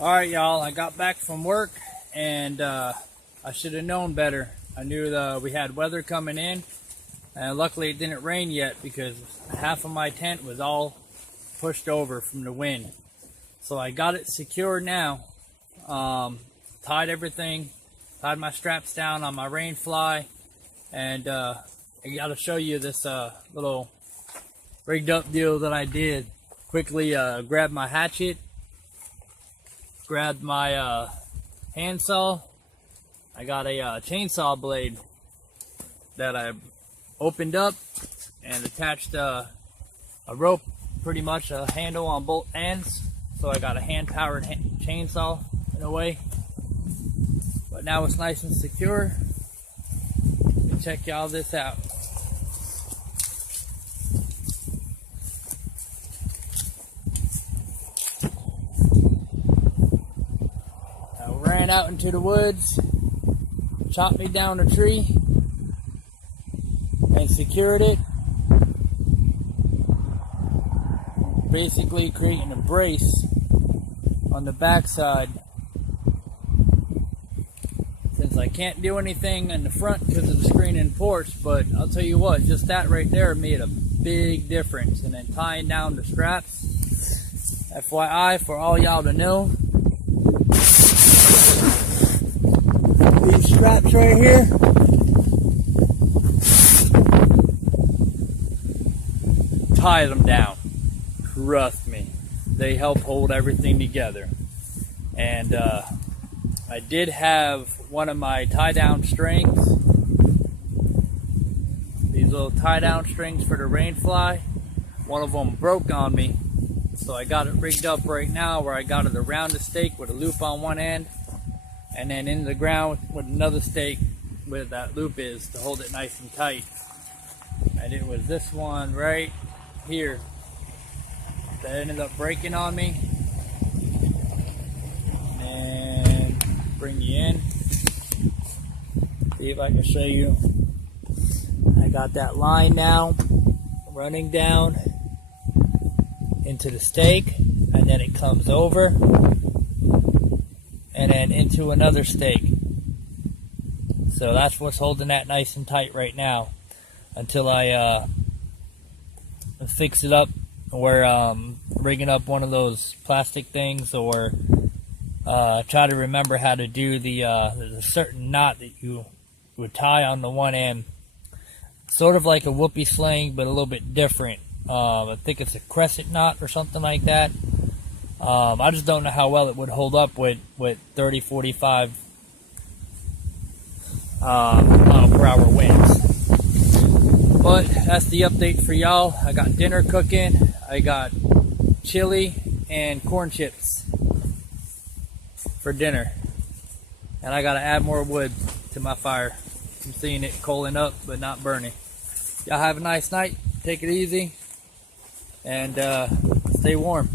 Alright, y'all, I got back from work and I should have known better. I knew we had weather coming in, and luckily it didn't rain yet because half of my tent was all pushed over from the wind. So I got it secured now. Tied everything, tied my straps down on my rain fly, and I got to show you this little rigged up deal that I did. Quickly grabbed my hatchet, grabbed my handsaw. I got a chainsaw blade that I opened up and attached a rope, pretty much a handle on both ends. So I got a hand-powered chainsaw in a way. But now it's nice and secure. Let me check y'all this out. I ran out into the woods, chopped me down a tree, and secured it. Basically creating a brace on the backside. Since I can't do anything in the front because of the screen and porch, but I'll tell you what, just that right there made a big difference. And then tying down the straps, FYI for all y'all to know, these straps right here, tie them down. Trust me, they help hold everything together. And I did have one of my tie-down strings, these little tie-down strings for the rain fly. One of them broke on me, so I got it rigged up right now where I got it around the stake with a loop on one end, and then in the ground with another stake where that loop is to hold it nice and tight. And it was this one right here that ended up breaking on me. And bring you in. See if I can show you. I got that line now running down into the stake, and then it comes over and then into another stake. So that's what's holding that nice and tight right now until I fix it up, or rigging up one of those plastic things, or try to remember how to do there's a certain knot that you would tie on the one end, sort of like a whoopee sling but a little bit different. I think it's a crescent knot or something like that. I just don't know how well it would hold up with 30, 45 mile per hour winds. But that's the update for y'all. I got dinner cooking. I got chili and corn chips for dinner. And I gotta add more wood to my fire. I'm seeing it coaling up but not burning. Y'all have a nice night. Take it easy and stay warm.